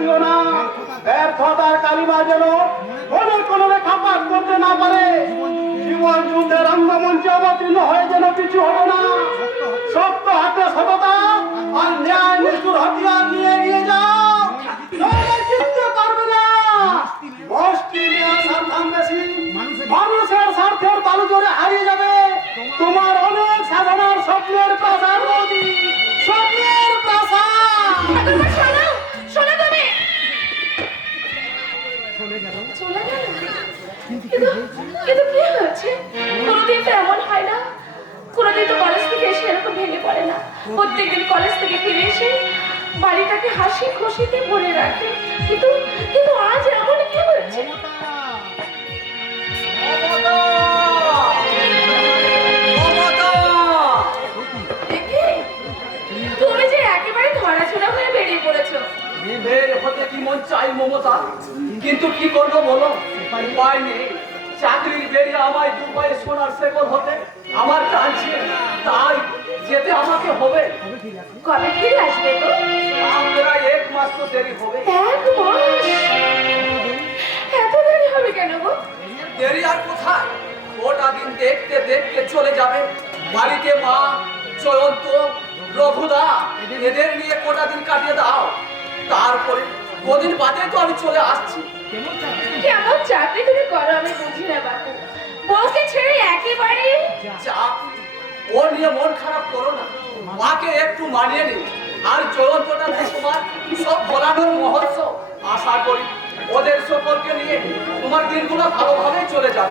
দিও না। ব্যর্থতার কালিমা যেন মনের কোণে খাপাত করতে না পারে। জীবন যুদ্ধের রঙ্গমঞ্চে অবতীর্ণ হয়ে যেন পিছু হবে না। সত্য হাতে সততা আর ন্যায় নিষ্ঠুর হাতিয়ার নিয়ে এগিয়ে যাও। নইলে জিততে পারবে না। অস্ট্রেলিয়ার স্বার্থান্বেষী মানুষের স্বার্থের তালু জোরে হারিয়ে যাবে তোমার অনেক সাধনার স্বপ্নের প্রাসাদ নদী, স্বপ্নের প্রাসাদ। শোনো তুমি চলে গেল। কিন্তু কি হয়েছে? কোনোদিন তো এমন হয় না। কোনোদিন তো কলেজ থেকে এসে এরকম ভেঙে পড়ে না। প্রত্যেকদিন কলেজ থেকে ফিরে এসে বাড়িটাকে হাসি খুশিতে ভরে রাখে। কিন্তু কিন্তু আজ এমন কি হয়েছে? দেখি তুমি যে একেবারে ধরাছোড়া হয়ে বেরিয়ে পড়েছো। বের হতে কি মন চাই মমতা, কিন্তু কি করবো বলো, উপায় নেই। চাকরির বেরিয়ে আমায় দুবাইয়ে সোনার শেকল হতে আমার টানছে, তাই যেতে আমাকে হবে। কবে ফিরে আসবে গো? আমরা 1 মাস তো দেরি হবে। 1 মাস? এত দেরি হবে কেন গো? দেরি আর কোথায়, ওটা দিন দেখতে দেখতে চলে যাবে। বাড়িতে মা, জয়ন্ত, রঘুদা এদের নিয়ে কোটা দিন কাটিয়ে দাও। তারপরে কদিন বাদে তো আমি চলে আসছি। কেমন চাকরি তুমি করো আমি বুঝি না বাপু। বউকে ছেড়ে একেবারে চাকরি, ও নিয়ে মন খারাপ করো না, মাকে একটু মানিয়ে নিও। আর জয়ন্তটা তো তোমার সব ভোলানোর মহোৎসব। আশা করি ওদের সকলকে নিয়ে তোমার দিনগুলো ভালোভাবে চলে যাবে।